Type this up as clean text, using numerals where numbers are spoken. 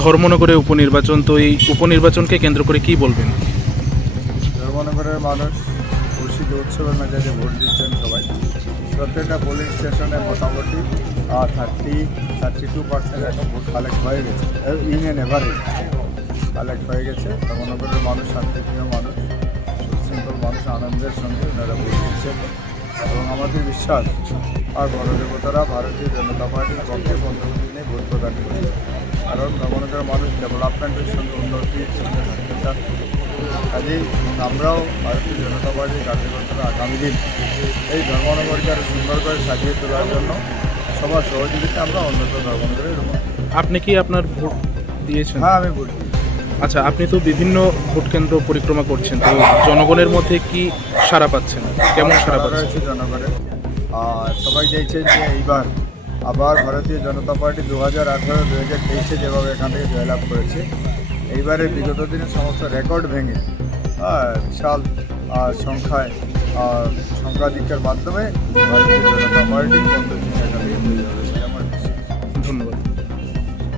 ধর্মনগরে উপনির্বাচন, তো এই উপনির্বাচনকে কেন্দ্র করে কি বলবেন? ধর্মনগরের মানুষ খুশিতে উৎসবের মেজাজে ভোট দিচ্ছেন সবাই। প্রত্যেকটা পোলিং স্টেশনে মোটামুটি 32% এখন ভোট কালেক্ট হয়ে গেছে, ইন অ্যান্ড এভারেজ কালেক্ট হয়ে গেছে। ধর্মনগরের মানুষ শান্তিপ্রিয় মানুষ, সুশৃঙ্খল মানুষ, আনন্দের সঙ্গে ওনারা ভোট দিচ্ছেন এবং আমাদের বিশ্বাস আর গণদেবতারা ভারতীয় জনতা পার্টির পক্ষে পদ্ধতি নিয়ে ভোট প্রদান করবে। কারণ ধর্মনগরের মানুষ ডেভেলপমেন্টের সঙ্গে উন্নতির সঙ্গে থাকতে চান। কাজেই আমরাও ভারতীয় জনতা পার্টির কার্যকর্তারা আগামী দিন এই ধর্মনগরকে আরও সুন্দর করে সাজিয়ে তোলার জন্য সবার সহযোগিতা আমরা উন্নত ধর্মনগরে দেবো। আপনি কি আপনার ভোট দিয়েছেন? হ্যাঁ, আমি ভোট দিই। আচ্ছা, আপনি তো বিভিন্ন ভোট কেন্দ্র পরিক্রমা করছেন, তো জনগণের মধ্যে কি সাড়া পাচ্ছেন? কেমন সাড়া পাচ্ছেন? রয়েছে জনগণের, আর সবাই চাইছেন যে এইবার আবার ভারতীয় জনতা পার্টি 2018-2023 যেভাবে এখান থেকে জয়লাভ করেছে, এইবারে বিগত দিনের সমস্ত রেকর্ড ভেঙে বিশাল সংখ্যাধিক্যের মাধ্যমে ভারতীয় জনতা পার্টি